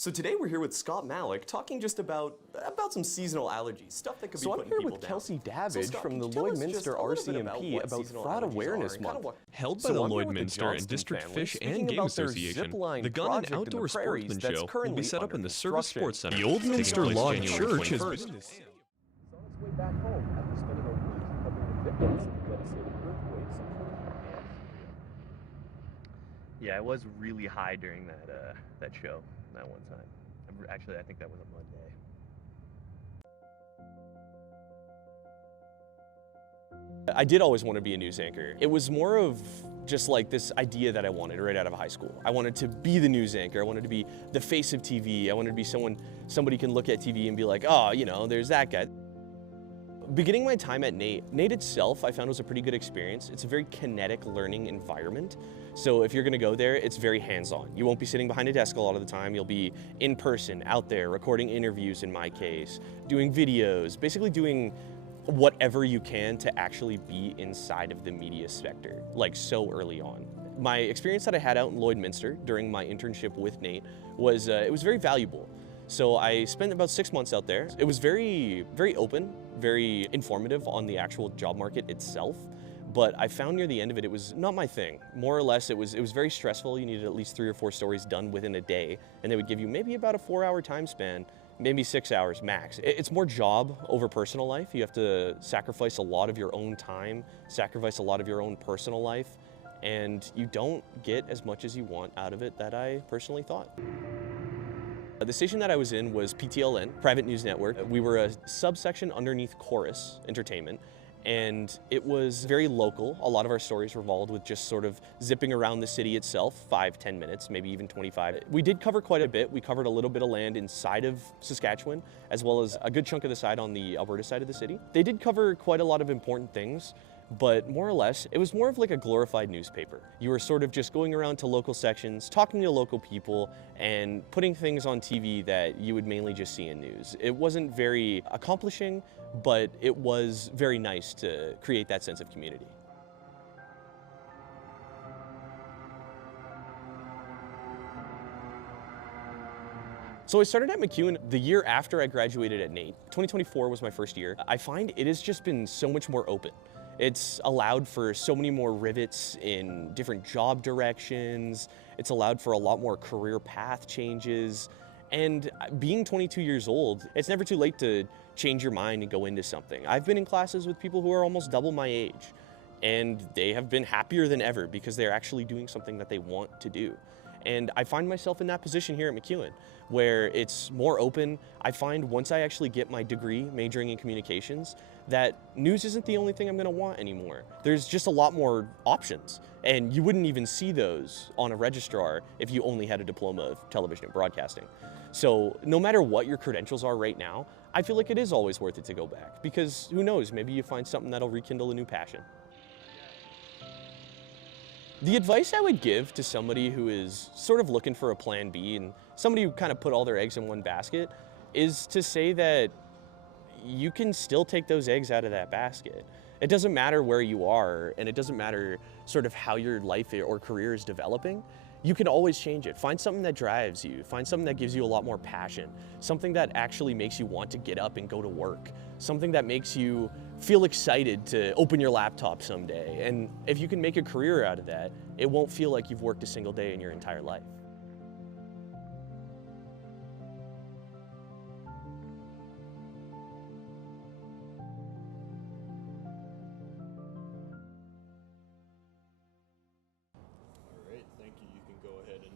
So today we're here with Scott Malik talking just about some seasonal allergies, stuff that could be putting people down. So I'm here with Kelsey Davidge Scott, from the can you tell us just Lloydminster a little bit RCMP about seasonal Fraud allergies Awareness are and kind of Month. Held by So the I'm here with Lloydminster and Johnston District family, Fish speaking and Game about their Association, zipline the Gun and project in the Outdoor prairies Sportsman that's Show will currently be set up under in the Service construction. Sports Center. The taking Oldminster place Log January Church has 21st. on its way back home after spending a week helping the victims of the devastating earthquakes in 2020. Yeah, I was really high during that show that one time. Actually, I think that was a Monday. I did always want to be a news anchor. It was more of just like this idea that I wanted right out of high school. I wanted to be the news anchor. I wanted to be the face of TV. I wanted to be somebody can look at TV and be like, oh, you know, there's that guy. Beginning my time at NAIT itself, I found was a pretty good experience. It's a very kinetic learning environment. So if you're gonna go there, it's very hands-on. You won't be sitting behind a desk a lot of the time. You'll be in person, out there, recording interviews in my case, doing videos, basically doing whatever you can to actually be inside of the media sector, like so early on. My experience that I had out in Lloydminster during my internship with NAIT was, it was very valuable. So I spent about 6 months out there. It was very, very open, very informative on the actual job market itself. But I found near the end of it, it was not my thing. More or less, it was very stressful. You needed at least 3 or 4 stories done within a day, and they would give you maybe about a 4-hour time span, maybe 6 hours max. It's more job over personal life. You have to sacrifice a lot of your own time, sacrifice a lot of your own personal life, and you don't get as much as you want out of it that I personally thought. The station that I was in was PTLN, Private News Network. We were a subsection underneath Chorus Entertainment, and it was very local. A lot of our stories revolved with just sort of zipping around the city itself, 5-10 minutes, maybe even 25. We did cover quite a bit. We covered a little bit of land inside of Saskatchewan, as well as a good chunk of the side on the Alberta side of the city. They did cover quite a lot of important things, but more or less, it was more of like a glorified newspaper. You were sort of just going around to local sections, talking to local people, and putting things on TV that you would mainly just see in news. It wasn't very accomplishing, but it was very nice to create that sense of community. So I started at MacEwan the year after I graduated at NAIT. 2024 was my first year. I find it has just been so much more open. It's allowed for so many more rivets in different job directions. It's allowed for a lot more career path changes. And being 22 years old, it's never too late to change your mind and go into something. I've been in classes with people who are almost double my age, and they have been happier than ever because they're actually doing something that they want to do. And I find myself in that position here at MacEwan, where it's more open. I find once I actually get my degree majoring in communications, that news isn't the only thing I'm gonna want anymore. There's just a lot more options, and you wouldn't even see those on a registrar if you only had a diploma of television and broadcasting. So no matter what your credentials are right now, I feel like it is always worth it to go back, because who knows, maybe you find something that'll rekindle a new passion. The advice I would give to somebody who is sort of looking for a plan B and somebody who kind of put all their eggs in one basket is to say that you can still take those eggs out of that basket. It doesn't matter where you are, and it doesn't matter sort of how your life or career is developing. You can always change it. Find something that drives you. Find something that gives you a lot more passion. Something that actually makes you want to get up and go to work. Something that makes you feel excited to open your laptop someday. And if you can make a career out of that, it won't feel like you've worked a single day in your entire life. Thank you. You can go ahead and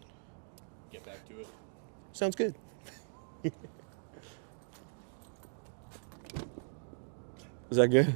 get back to it. Sounds good. Is that good?